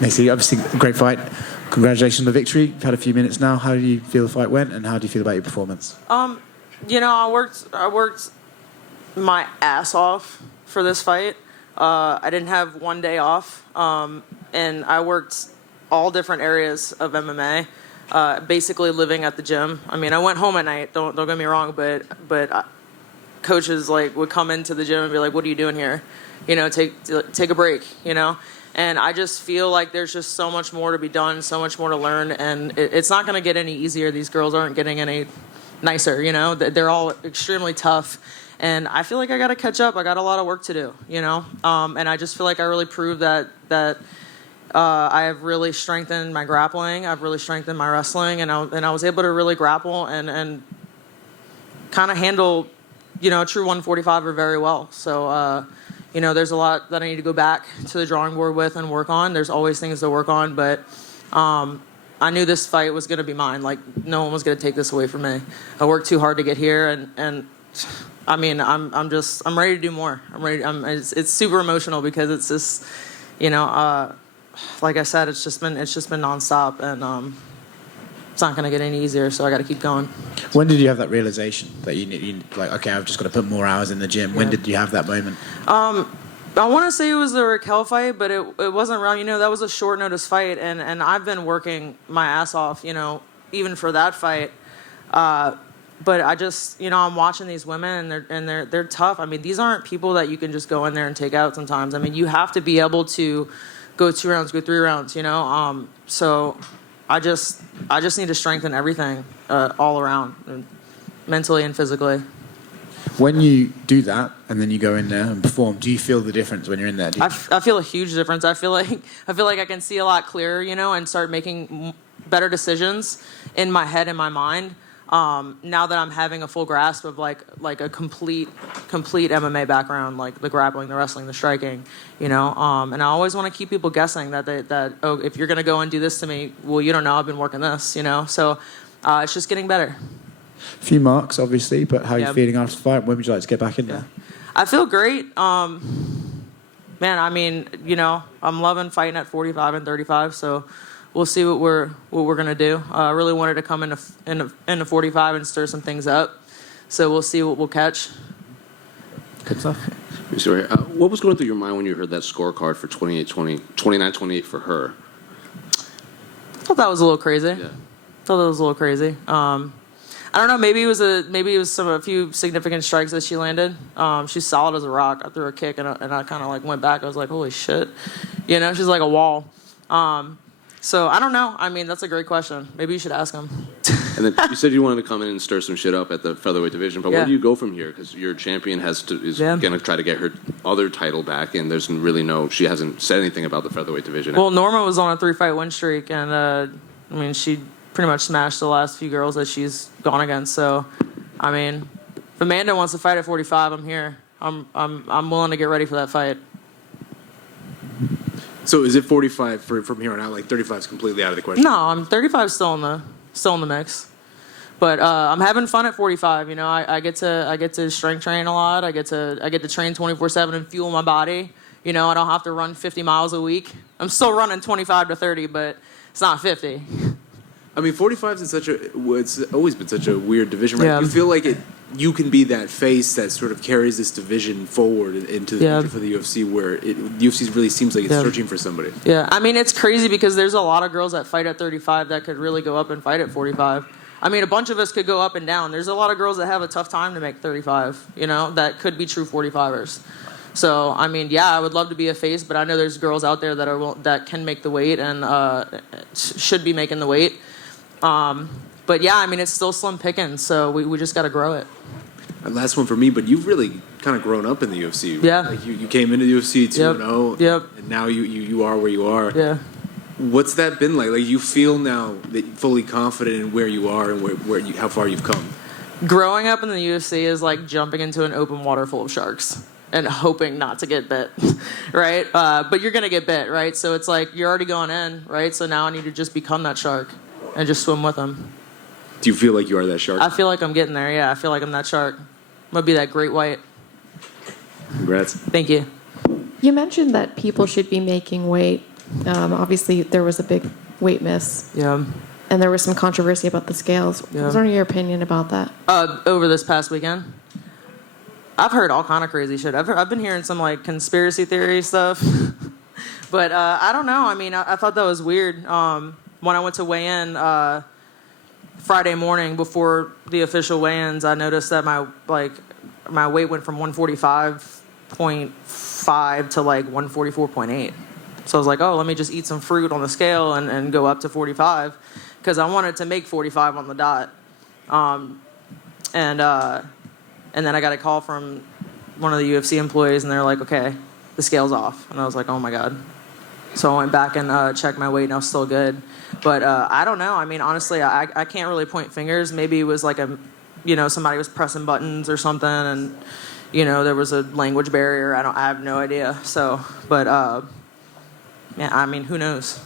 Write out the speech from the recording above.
Macy, obviously a great fight. Congratulations on the victory. You've had a few minutes now. How do you feel the fight went, and how do you feel about your performance? I worked my ass off for this fight. I didn't have one day off, and I worked all different areas of MMA. Basically living at the gym. I mean, I went home at night. Don't get me wrong, but coaches would come into the gym and be like, "What are you doing here? Take a break." And I just feel like there's just so much more to be done, so much more to learn, and it's not going to get any easier. These girls aren't getting any nicer. They're all extremely tough, and I feel like I got to catch up. I got a lot of work to do. And I just feel like I really proved that. I have really strengthened my grappling. I've really strengthened my wrestling, and I was able to really grapple and kind of handle, a true 145er very well. So, there's a lot that I need to go back to the drawing board with and work on. There's always things to work on, but I knew this fight was going to be mine. Like, no one was going to take this away from me. I worked too hard to get here, and I mean, I'm ready to do more. It's super emotional because it's just, like I said, it's just been nonstop, and it's not going to get any easier. So I got to keep going. When did you have that realization that you like, okay, I've just got to put more hours in the gym? When did you have that moment? I want to say it was the Raquel fight, but it wasn't around. That was a short notice fight, and I've been working my ass off, even for that fight. But I just, I'm watching these women, and they're tough. I mean, these aren't people that you can just go in there and take out sometimes. I mean, you have to be able to go 2 rounds, go 3 rounds, So I just need to strengthen everything all around, mentally and physically. When you do that and then you go in there and perform, do you feel the difference when you're in there? I feel a huge difference. I feel like I can see a lot clearer, and start making better decisions in my head and my mind. Now that I'm having a full grasp of like a complete MMA background, like the grappling, the wrestling, the striking, and I always want to keep people guessing that if you're gonna go and do this to me, well, you don't know, I've been working this, so it's just getting better. A few marks, obviously, but how are you feeling after the fight? When would you like to get back in there? I feel great. Man, I mean, I'm loving fighting at 45 and 35, so we'll see what we're gonna do. I really wanted to come into 45 and stir some things up, so we'll see what we'll catch. Good stuff. Sorry, what was going through your mind when you heard that scorecard for 29-28 for her? I thought that was a little crazy. I don't know. Maybe it was a few significant strikes that she landed. She's solid as a rock. I threw a kick and I kind of went back. I was like, holy shit, she's like a wall. So I don't know. I mean, that's a great question. Maybe you should ask him. And then you said you wanted to come in and stir some shit up at the featherweight division, but where do you go from here? Because your champion is going to try to get her other title back, and there's really she hasn't said anything about the featherweight division. Well, Norma was on a 3-fight win streak, and she pretty much smashed the last few girls that she's gone against. So, I mean, if Amanda wants to fight at 45, I'm here. I'm willing to get ready for that fight. So is it 45 from here on out? Like 35 is completely out of the question. No, 35 is still in the mix. But I'm having fun at 45. I get to strength train a lot. I get to train 24/7 and fuel my body. I don't have to run 50 miles a week. I'm still running 25 to 30, but it's not 50. I mean, 45 is it's always been such a weird division, right? Yeah. You feel like you can be that face that sort of carries this division forward into the future for the UFC, where the UFC really seems like it's searching for somebody. Yeah, I mean, it's crazy because there's a lot of girls that fight at 35 that could really go up and fight at 45. I mean, a bunch of us could go up and down. There's a lot of girls that have a tough time to make 35, that could be true 45ers. So, I mean, I would love to be a face, but I know there's girls out there that can make the weight and should be making the weight. But I mean, it's still slim pickings, so we just got to grow it. And last one for me, but you've really kind of grown up in the UFC. Yeah. Like you came into the UFC 2-0. Yep. And now you are where you are. Yeah. What's that been like? Like, you feel now that you're fully confident in where you are and how far you've come? Growing up in the UFC is like jumping into an open water full of sharks and hoping not to get bit, right? But you're going to get bit, right? So it's like you're already going in, right? So now I need to just become that shark and just swim with them. Do you feel like you are that shark? I feel like I'm getting there, yeah. I feel like I'm that shark. I'm going to be that great white. Congrats. Thank you. You mentioned that people should be making weight Obviously, there was a big weight miss. Yeah. And there was some controversy about the scales. Yeah. What's your opinion about that? Over this past weekend, I've heard all kind of crazy shit. I've been hearing some like conspiracy theory stuff, but I don't know. I mean, I thought that was weird. When I went to weigh in Friday morning before the official weigh-ins, I noticed that my weight went from 145.5 to like 144.8. So I was like, oh, let me just eat some fruit on the scale and go up to 45, because I wanted to make 45 on the dot. And then I got a call from one of the UFC employees, and they're like, okay, the scale's off. And I was like, oh my God. So I went back and checked my weight, and I was still good. But I don't know. I mean, honestly, I can't really point fingers. Maybe it was like somebody was pressing buttons or something, and, there was a language barrier. I have no idea. So, but, yeah, I mean, who knows?